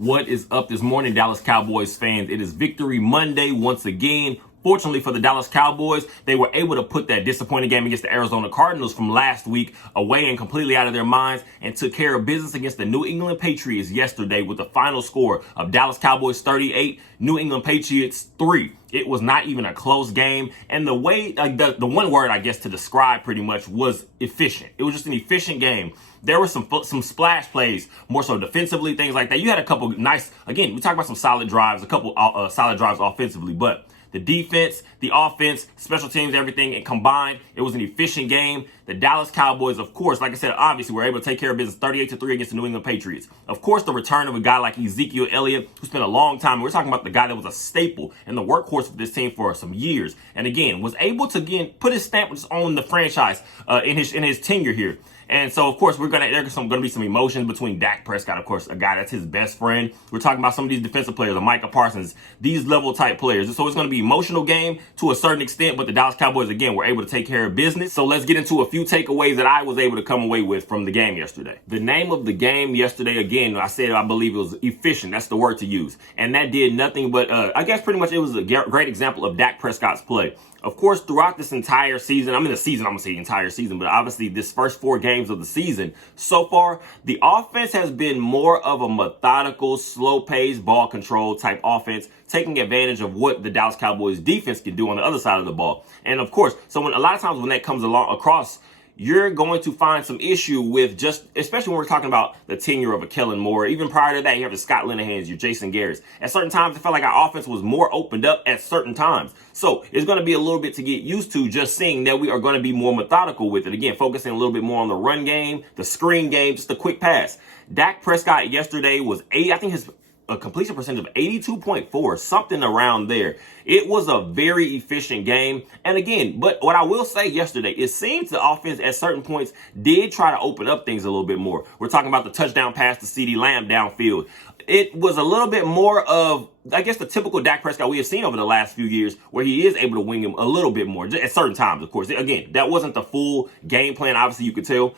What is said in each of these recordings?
What is up this morning, Dallas Cowboys fans? It is Victory Monday once again. Fortunately for the Dallas Cowboys, they were able to put that disappointing game against the Arizona Cardinals from last week away and completely out of their minds, and took care of business against the New England Patriots yesterday with the final score of Dallas Cowboys 38, New England Patriots 3. It was not even a close game, and the way, the one word I guess to describe pretty much was efficient. It was just an efficient game. There were some splash plays, more so defensively, things like that. You had a couple nice, again, we talked about some solid drives, a couple solid drives offensively, but the defense, the offense, special teams, everything, and combined, it was an efficient game. The Dallas Cowboys, of course, like I said, obviously were able to take care of business 38-3 against the New England Patriots. Of course, the return of a guy like Ezekiel Elliott, who spent a long time, we're talking about the guy that was a staple and the workhorse of this team for some years, and again, was able to again put his stamp on the franchise in his tenure here. And so, of course, there's going to be some emotions between Dak Prescott, of course, a guy that's his best friend. We're talking about some of these defensive players, like Micah Parsons, these level type players. So it's going to be an emotional game to a certain extent, but the Dallas Cowboys, again, were able to take care of business. So let's get into a few takeaways that I was able to come away with from the game yesterday. The name of the game yesterday, again, I believe it was efficient. That's the word to use. And that did nothing but, I guess pretty much it was a great example of Dak Prescott's play. Of course, throughout this entire season, I'm going to say the entire season, but obviously this first 4 games of the season, so far, the offense has been more of a methodical, slow-paced, ball control type offense, taking advantage of what the Dallas Cowboys defense can do on the other side of the ball. And of course, so a lot of times when that comes across, you're going to find some issue with just, especially when we're talking about the tenure of a Kellen Moore. Even prior to that, you have the Scott Linehans, your Jason Garrett's. At certain times, it felt like our offense was more opened up at certain times. So it's going to be a little bit to get used to, just seeing that we are going to be more methodical with it. Again, focusing a little bit more on the run game, the screen game, just a quick pass. Dak Prescott yesterday was a completion percentage of 82.4, something around there. It was a very efficient game. And again, but what I will say yesterday, it seems the offense at certain points did try to open up things a little bit more. We're talking about the touchdown pass to CeeDee Lamb downfield. It was a little bit more of, I guess, the typical Dak Prescott we have seen over the last few years, where he is able to wing him a little bit more at certain times, of course. Again, that wasn't the full game plan, obviously, you could tell.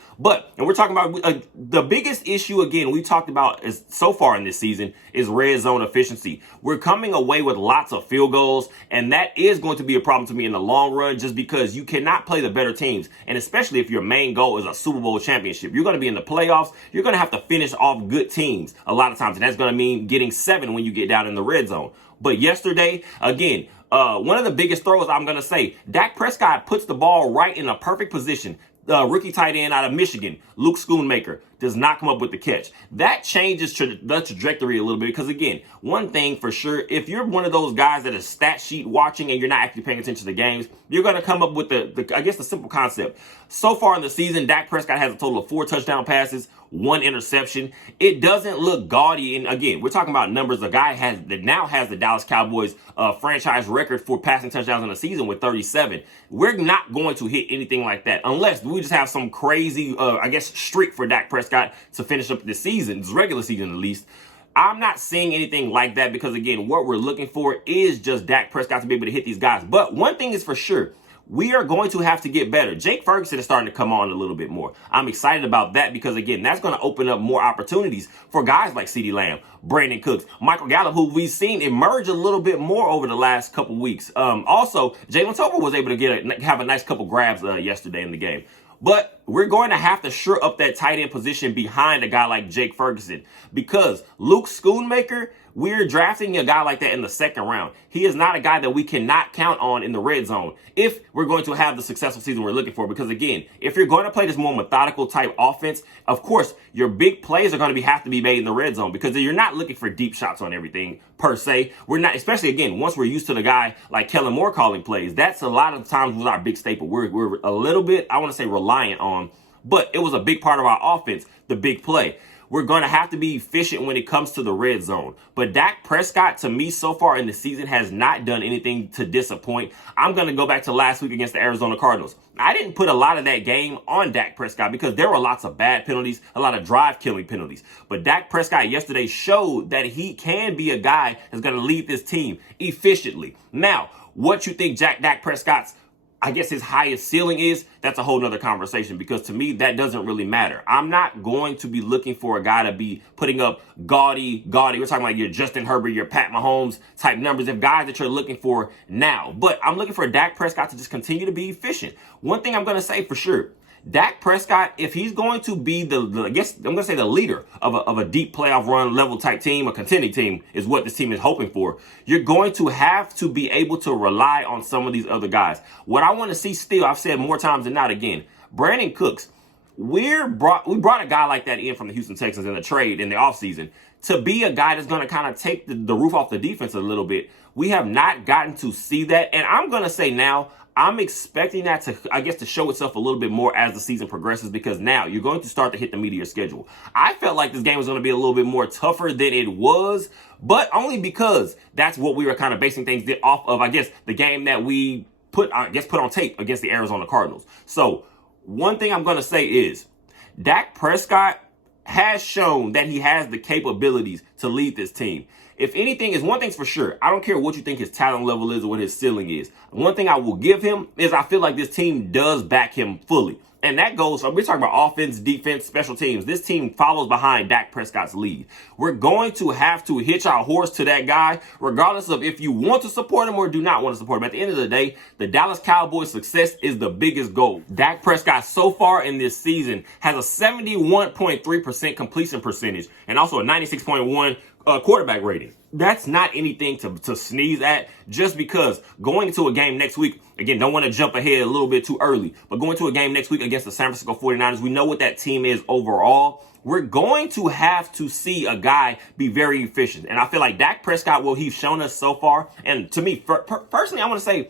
And we're talking about the biggest issue, again, we talked about is so far in this season is red zone efficiency. We're coming away with lots of field goals, and that is going to be a problem to me in the long run, just because you cannot play the better teams. And especially if your main goal is a Super Bowl championship, you're going to be in the playoffs. You're going to have to finish off good teams a lot of times, and that's going to mean getting 7 when you get down in the red zone. But yesterday, again, one of the biggest throws, I'm going to say, Dak Prescott puts the ball right in a perfect position. Rookie tight end out of Michigan, Luke Schoonmaker, does not come up with the catch. That changes the trajectory a little bit, because again, one thing for sure, if you're one of those guys that is stat sheet watching and you're not actually paying attention to games, you're going to come up with the simple concept. So far in the season, Dak Prescott has a total of 4 touchdown passes, 1 interception. It doesn't look gaudy. And again, we're talking about numbers. The guy that now has the Dallas Cowboys franchise record for passing touchdowns in a season with 37. We're not going to hit anything like that unless we just have some crazy, streak for Dak Prescott to finish up the season, this regular season at least. I'm not seeing anything like that, because again, what we're looking for is just Dak Prescott to be able to hit these guys. But one thing is for sure, we are going to have to get better. Jake Ferguson is starting to come on a little bit more. I'm excited about that, because, again, that's going to open up more opportunities for guys like CeeDee Lamb, Brandon Cooks, Michael Gallup, who we've seen emerge a little bit more over the last couple weeks. Also, Jalen Tolbert was able to have a nice couple grabs yesterday in the game. But we're going to have to shore up that tight end position behind a guy like Jake Ferguson, because Luke Schoonmaker, we're drafting a guy like that in the 2nd round. He is not a guy that we cannot count on in the red zone if we're going to have the successful season we're looking for. Because again, if you're going to play this more methodical type offense, of course, your big plays are going to have to be made in the red zone, because you're not looking for deep shots on everything per se. We're not, especially again, once we're used to the guy like Kellen Moore calling plays, that's a lot of times was our big staple. We're a little bit, I want to say, reliant on, but it was a big part of our offense, the big play. We're going to have to be efficient when it comes to the red zone. But Dak Prescott, to me, so far in the season, has not done anything to disappoint. I'm going to go back to last week against the Arizona Cardinals. I didn't put a lot of that game on Dak Prescott, because there were lots of bad penalties, a lot of drive-killing penalties. But Dak Prescott yesterday showed that he can be a guy that's going to lead this team efficiently. Now, what you think Dak Prescott's I guess his highest ceiling is, that's a whole nother conversation, because to me, that doesn't really matter. I'm not going to be looking for a guy to be putting up gaudy. We're talking like your Justin Herbert, your Pat Mahomes type numbers of guys that you're looking for now. But I'm looking for Dak Prescott to just continue to be efficient. One thing I'm going to say for sure, Dak Prescott, if he's going to be I guess I'm going to say the leader of a deep playoff run level type team, a contending team is what this team is hoping for. You're going to have to be able to rely on some of these other guys. What I want to see still, I've said more times than not again, Brandon Cooks. We brought a guy like that in from the Houston Texans in the trade in the offseason to be a guy that's going to kind of take the roof off the defense a little bit. We have not gotten to see that. And I'm going to say now, I'm expecting that to show itself a little bit more as the season progresses, because now you're going to start to hit the meat of your schedule. I felt like this game was going to be a little bit more tougher than it was, but only because that's what we were kind of basing things off of, I guess, the game that we put on tape against the Arizona Cardinals. So one thing I'm going to say is Dak Prescott has shown that he has the capabilities to lead this team. If anything, is one thing's for sure. I don't care what you think his talent level is or what his ceiling is. One thing I will give him is I feel like this team does back him fully. And that goes, we're talking about offense, defense, special teams. This team follows behind Dak Prescott's lead. We're going to have to hitch our horse to that guy, regardless of if you want to support him or do not want to support him. At the end of the day, the Dallas Cowboys' success is the biggest goal. Dak Prescott so far in this season has a 71.3% completion percentage and also a 96.1 quarterback rating. That's not anything to sneeze at, just because going into a game next week, again, don't want to jump ahead a little bit too early, but going to a game next week against the San Francisco 49ers, we know what that team is overall. We're going to have to see a guy be very efficient. And I feel like Dak Prescott, what he's shown us so far, and to me, personally, I want to say,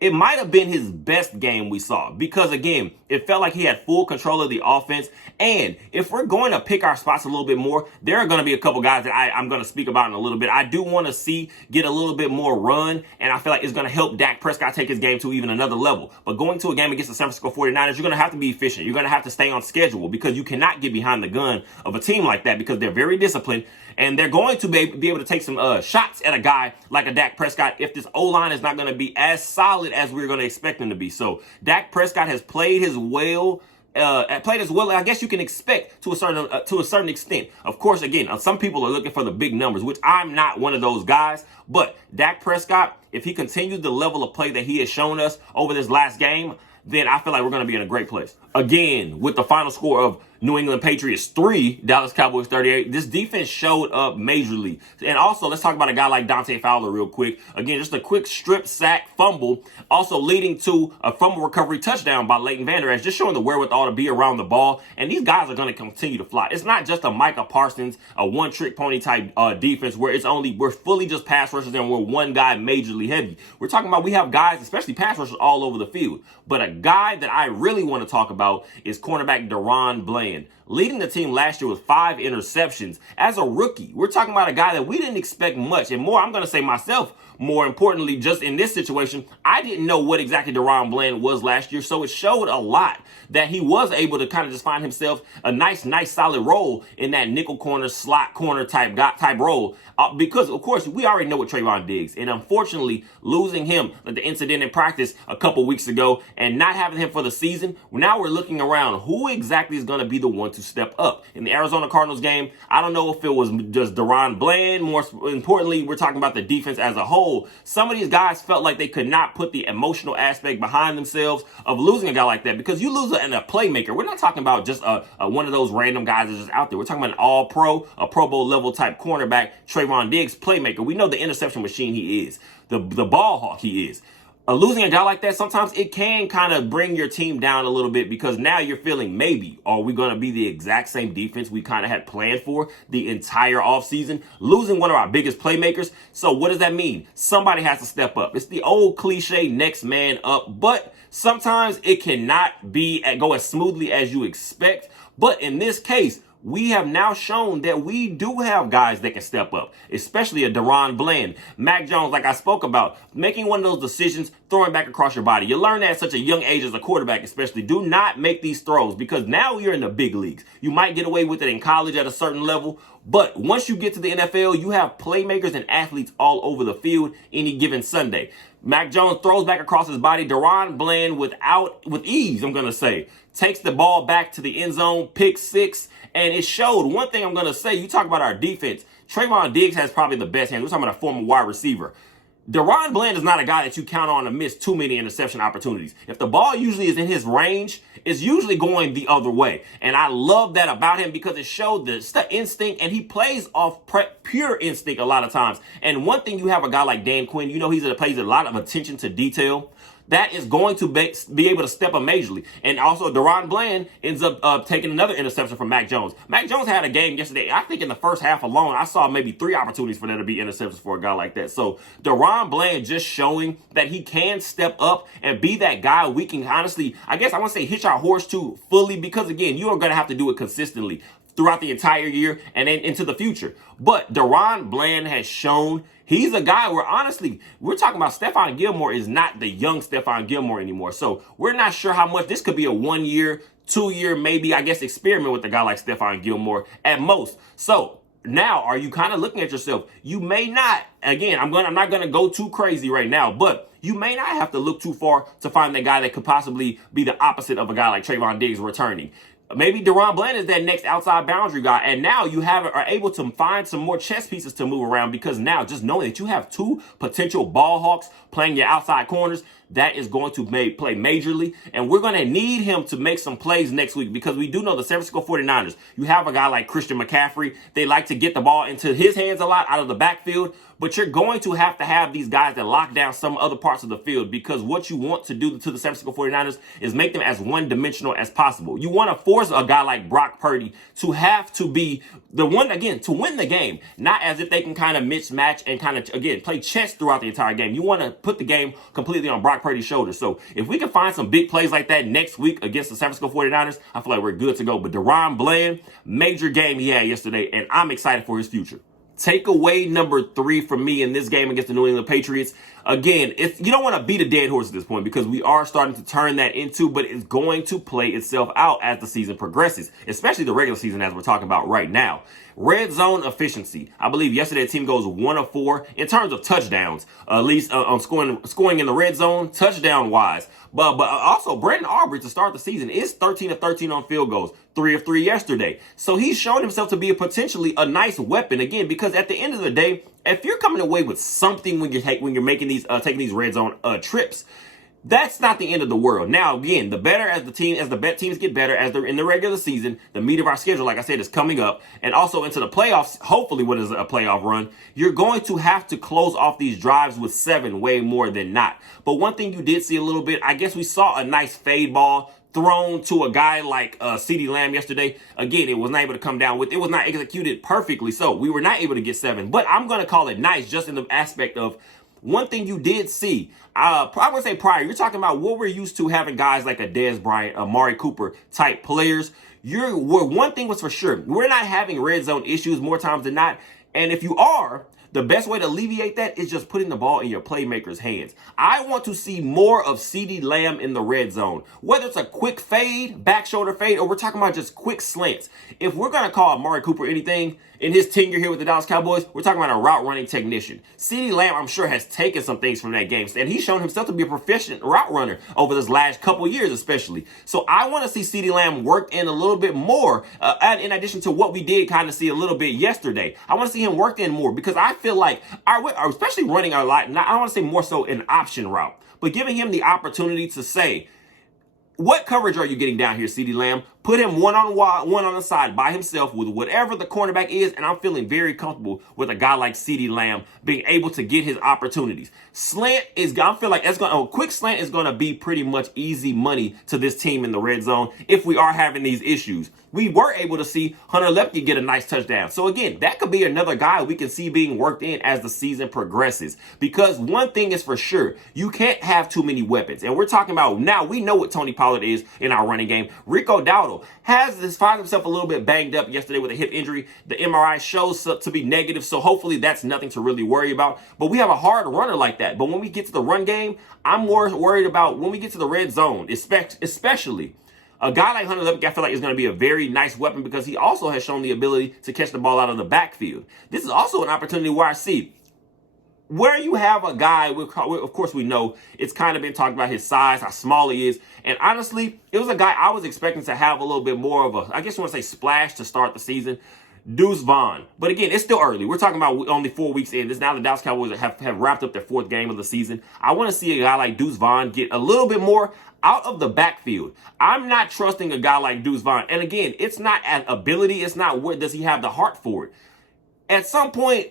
it might have been his best game we saw, because, again, it felt like he had full control of the offense. And if we're going to pick our spots a little bit more, there are going to be a couple guys that I'm going to speak about in a little bit. I do want to see get a little bit more run, and I feel like it's going to help Dak Prescott take his game to even another level. But going to a game against the San Francisco 49ers, you're going to have to be efficient. You're going to have to stay on schedule, because you cannot get behind the gun of a team like that, because they're very disciplined. And they're going to be able to take some shots at a guy like a Dak Prescott if this O-line is not going to be as solid as we're going to expect them to be. So Dak Prescott has played as well I guess you can expect to a certain extent. Of course, again, some people are looking for the big numbers, which I'm not one of those guys. But Dak Prescott, if he continues the level of play that he has shown us over this last game, then I feel like we're going to be in a great place. Again, with the final score of New England Patriots 3, Dallas Cowboys 38, this defense showed up majorly. And also, let's talk about a guy like Dante Fowler real quick. Again, just a quick strip sack fumble, also leading to a fumble recovery touchdown by Leighton Vander Esch, just showing the wherewithal to be around the ball. And these guys are going to continue to fly. It's not just a Micah Parsons, a one-trick pony type defense where we're fully just pass rushers and we're one guy majorly heavy. We're talking about we have guys, especially pass rushers, all over the field. But a guy that I really want to talk about is cornerback Deron Bland, leading the team last year with 5 interceptions as a rookie. We're talking about a guy that we didn't expect much, and more, I'm going to say myself, more importantly, just in this situation, I didn't know what exactly Deron Bland was last year, so it showed a lot that he was able to kind of just find himself a nice solid role in that nickel corner, slot corner type role, because, of course, we already know what Trayvon Diggs, and unfortunately, losing him, like the incident in practice a couple weeks ago, and not having him for the season, now we're looking around who exactly is going to be the one to step up. In the Arizona Cardinals game, I don't know if it was just Deron Bland. More importantly, we're talking about the defense as a whole. Some of these guys felt like they could not put the emotional aspect behind themselves of losing a guy like that, because you lose a playmaker. We're not talking about just one of those random guys that's just out there. We're talking about an all-pro, a Pro Bowl level type cornerback, Trayvon Diggs, playmaker. We know the interception machine he is, the ball hawk he is. Losing a guy like that, sometimes it can kind of bring your team down a little bit, because now you're feeling, maybe, are we going to be the exact same defense we kind of had planned for the entire offseason? Losing one of our biggest playmakers. So what does that mean? Somebody has to step up. It's the old cliche, next man up, but sometimes it cannot go as smoothly as you expect. But in this case, we have now shown that we do have guys that can step up, especially a Deron Bland. Mac Jones, like I spoke about, making one of those decisions, throwing back across your body. You learn that at such a young age as a quarterback, especially. Do not make these throws, because now you're in the big leagues. You might get away with it in college at a certain level, but once you get to the NFL, you have playmakers and athletes all over the field any given Sunday. Mac Jones throws back across his body. DaRon Bland with ease, I'm going to say, takes the ball back to the end zone, pick six, and it showed. One thing I'm going to say, you talk about our defense. Trayvon Diggs has probably the best hands. We're talking about a former wide receiver. DaRon Bland is not a guy that you count on to miss too many interception opportunities. If the ball usually is in his range, it's usually going the other way. And I love that about him because it showed the instinct, and he plays off pure instinct a lot of times. And one thing, you have a guy like Dan Quinn, he pays a lot of attention to detail. That is going to be able to step up majorly. And also, DaRon Bland ends up taking another interception from Mac Jones. Mac Jones had a game yesterday. I think in the first half alone, I saw maybe 3 opportunities for there to be interceptions for a guy like that. So DaRon Bland just showing that he can step up and be that guy we can honestly, I guess I want to say, hitch our horse to fully, because again, you are going to have to do it consistently throughout the entire year and then into the future. But DaRon Bland has shown he's a guy where, honestly, we're talking about Stephon Gilmore is not the young Stephon Gilmore anymore. So we're not sure how much this could be a 1 year, 2 year, maybe, I guess, experiment with a guy like Stephon Gilmore at most. So now, are you kind of looking at yourself? You may not, again, I'm not going to go too crazy right now, but you may not have to look too far to find that guy that could possibly be the opposite of a guy like Trayvon Diggs returning. Maybe DaRon Bland is that next outside boundary guy, and now you are able to find some more chess pieces to move around, because now just knowing that you have 2 potential ball hawks playing your outside corners, that is going to play majorly, and we're going to need him to make some plays next week, because we do know the San Francisco 49ers, you have a guy like Christian McCaffrey. They like to get the ball into his hands a lot out of the backfield, but you're going to have these guys that lock down some other parts of the field, because what you want to do to the San Francisco 49ers is make them as one-dimensional as possible. You want to force a guy like Brock Purdy to have to be the one, again, to win the game, not as if they can kind of mismatch and kind of, again, play chess throughout the entire game. You want to put the game completely on Brock Purdy's shoulders. So if we can find some big plays like that next week against the San Francisco 49ers, I feel like we're good to go. But DaRon Bland, major game he had yesterday, and I'm excited for his future. Takeaway number 3 for me in this game against the New England Patriots. Again, you don't want to beat a dead horse at this point, because we are starting to turn that into, but it's going to play itself out as the season progresses, especially the regular season as we're talking about right now. Red zone efficiency. I believe yesterday the team goes 1 of 4 in terms of touchdowns, at least on scoring in the red zone, touchdown wise. But also, Brandon Aubrey to start the season is 13 of 13 on field goals, 3 of 3 yesterday. So he's shown himself to be potentially a nice weapon, again, because at the end of the day, if you're coming away with something when you're making these taking these red zone trips, that's not the end of the world. Now, again, the better as the teams get better as they're in the regular season, the meat of our schedule, like I said, is coming up, and also into the playoffs, hopefully what is a playoff run, you're going to have to close off these drives with 7 way more than not. But one thing you did see a little bit, I guess we saw a nice fade ball thrown to a guy like CeeDee Lamb yesterday. Again, it was not able to come down it was not executed perfectly, so we were not able to get 7. But I'm going to call it nice just in the aspect of one thing you did see, I would say prior, you're talking about what we're used to having guys like a Dez Bryant, Amari Cooper type players. One thing was for sure, we're not having red zone issues more times than not. And if you are, the best way to alleviate that is just putting the ball in your playmakers' hands. I want to see more of CeeDee Lamb in the red zone, whether it's a quick fade, back shoulder fade, or we're talking about just quick slants. If we're going to call Amari Cooper anything in his tenure here with the Dallas Cowboys, we're talking about a route running technician. CeeDee Lamb, I'm sure, has taken some things from that game, and he's shown himself to be a proficient route runner over this last couple years, especially. So I want to see CeeDee Lamb worked in a little bit more, in addition to what we did kind of see a little bit yesterday. I want to see him worked in more, because I feel like, especially running a lot, I don't want to say more so an option route, but giving him the opportunity to say, what coverage are you getting down here, CeeDee Lamb? Put him one on the side by himself with whatever the cornerback is, and I'm feeling very comfortable with a guy like CeeDee Lamb being able to get his opportunities. I feel like a quick slant is going to be pretty much easy money to this team in the red zone if we are having these issues. We were able to see Hunter Lepke get a nice touchdown. So again, that could be another guy we can see being worked in as the season progresses. Because one thing is for sure, you can't have too many weapons. And we're talking about now, we know what Tony Pollard is in our running game. Rico Dowdle finds himself a little bit banged up yesterday with a hip injury. The MRI shows to be negative, so hopefully that's nothing to really worry about. But we have a hard runner like that. But when we get to the run game, I'm more worried about when we get to the red zone, especially. A guy like Hunter Lepke, I feel like, is going to be a very nice weapon, because he also has shown the ability to catch the ball out of the backfield. This is also an opportunity where I see where you have a guy, of course we know it's kind of been talked about his size, how small he is. And honestly, it was a guy I was expecting to have a little bit more of a, I guess you want to say splash to start the season. Deuce Vaughn. But again, it's still early. We're talking about only 4 weeks in. This now the Dallas Cowboys have wrapped up their 4th game of the season. I want to see a guy like Deuce Vaughn get a little bit more out of the backfield. I'm not trusting a guy like Deuce Vaughn. And again, it's not an ability. It's not what does he have the heart for it. At some point,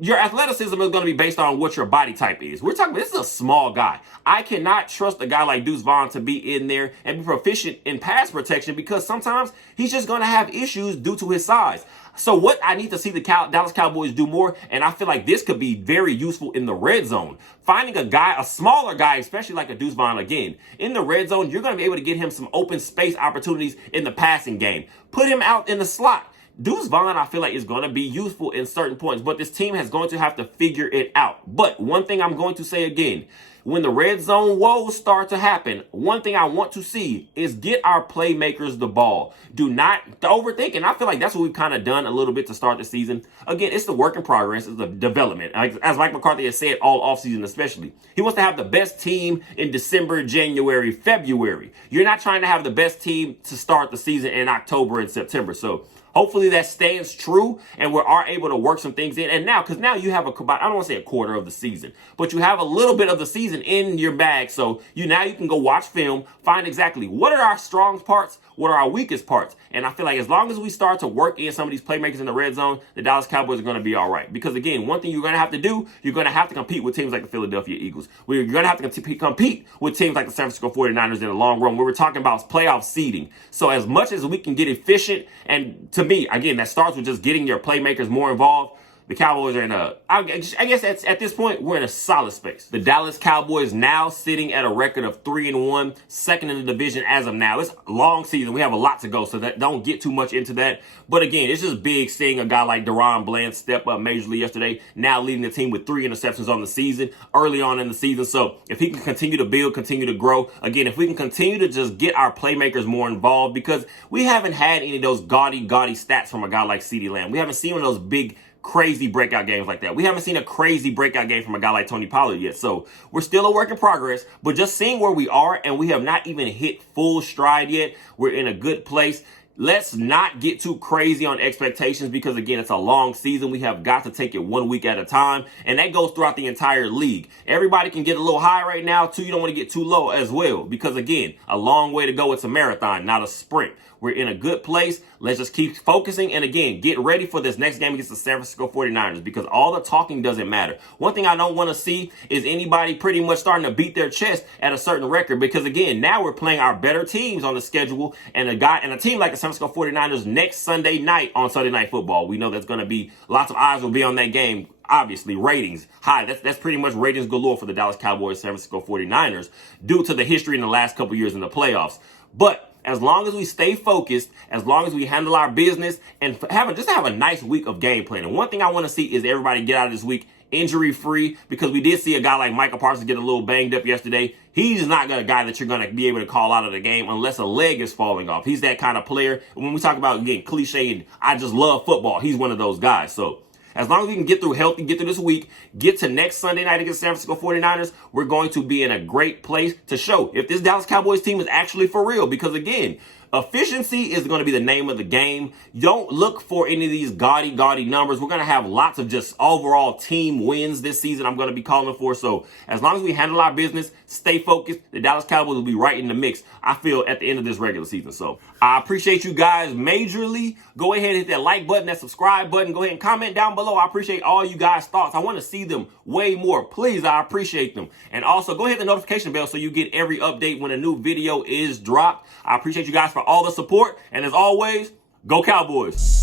your athleticism is going to be based on what your body type is. We're talking, this is a small guy. I cannot trust a guy like Deuce Vaughn to be in there and be proficient in pass protection because sometimes he's just going to have issues due to his size. So what I need to see the Dallas Cowboys do more, and I feel like this could be very useful in the red zone. Finding a guy, a smaller guy, especially like a Deuce Vaughn again, in the red zone, you're going to be able to get him some open space opportunities in the passing game. Put him out in the slot. Deuce Vaughn, I feel like, is going to be useful in certain points, but this team has going to have to figure it out. But one thing I'm going to say again, when the red zone woes start to happen, one thing I want to see is get our playmakers the ball. Do not overthink, and I feel like that's what we've kind of done a little bit to start the season. Again, it's the work in progress. It's the development. As Mike McCarthy has said all offseason especially, he wants to have the best team in December, January, February. You're not trying to have the best team to start the season in October and September. So hopefully that stands true and we are able to work some things in. And now, because now you have I don't want to say a quarter of the season, but you have a little bit of the season in your bag. So now you can go watch film, find exactly what are our strong parts, what are our weakest parts. And I feel like as long as we start to work in some of these playmakers in the red zone, the Dallas Cowboys are going to be all right. Because again, one thing you're going to have to do, you're going to have to compete with teams like the Philadelphia Eagles. You're going to have to compete with teams like the San Francisco 49ers in the long run, where we're talking about playoff seeding. So as much as we can get efficient, and to me, again, that starts with just getting your playmakers more involved. The Cowboys are in I guess at this point, we're in a solid space. The Dallas Cowboys now sitting at a record of 3-1, second in the division as of now. It's a long season. We have a lot to go, so that don't get too much into that. But again, it's just big seeing a guy like Deron Bland step up majorly yesterday, now leading the team with 3 interceptions on the season, early on in the season. So if he can continue to build, continue to grow, again, if we can continue to just get our playmakers more involved, because we haven't had any of those gaudy stats from a guy like CeeDee Lamb. We haven't seen one of those big, crazy breakout games like that. We haven't seen a crazy breakout game from a guy like Tony Pollard yet. So we're still a work in progress, but just seeing where we are, and we have not even hit full stride yet. We're in a good place. Let's not get too crazy on expectations because, again, it's a long season. We have got to take it 1 week at a time, and that goes throughout the entire league. Everybody can get a little high right now, too. You don't want to get too low as well because, again, a long way to go. It's a marathon, not a sprint. We're in a good place. Let's just keep focusing. And again, get ready for this next game against the San Francisco 49ers because all the talking doesn't matter. One thing I don't want to see is anybody pretty much starting to beat their chest at a certain record because, again, now we're playing our better teams on the schedule, and a team like the San Francisco 49ers next Sunday night on Sunday Night Football. We know that's going to be lots of eyes will be on that game. Obviously, ratings high. That's pretty much ratings galore for the Dallas Cowboys, San Francisco 49ers due to the history in the last couple years in the playoffs. But as long as we stay focused, as long as we handle our business and have a nice week of game planning. One thing I want to see is everybody get out of this week injury-free because we did see a guy like Michael Parsons get a little banged up yesterday. He's not a guy that you're going to be able to call out of the game unless a leg is falling off. He's that kind of player. When we talk about, again, cliche and I just love football, he's one of those guys. So as long as we can get through healthy, get through this week, get to next Sunday night against San Francisco 49ers, we're going to be in a great place to show if this Dallas Cowboys team is actually for real. Because, again, efficiency is going to be the name of the game. Don't look for any of these gaudy numbers. We're going to have lots of just overall team wins this season I'm going to be calling for. So as long as we handle our business, stay focused, the Dallas Cowboys will be right in the mix, I feel, at the end of this regular season. So I appreciate you guys majorly. Go ahead and hit that like button, that subscribe button. Go ahead and comment down below. I appreciate all you guys' thoughts. I want to see them way more. Please, I appreciate them. And also go ahead and hit the notification bell so you get every update when a new video is dropped. I appreciate you guys for all the support. And as always, go Cowboys.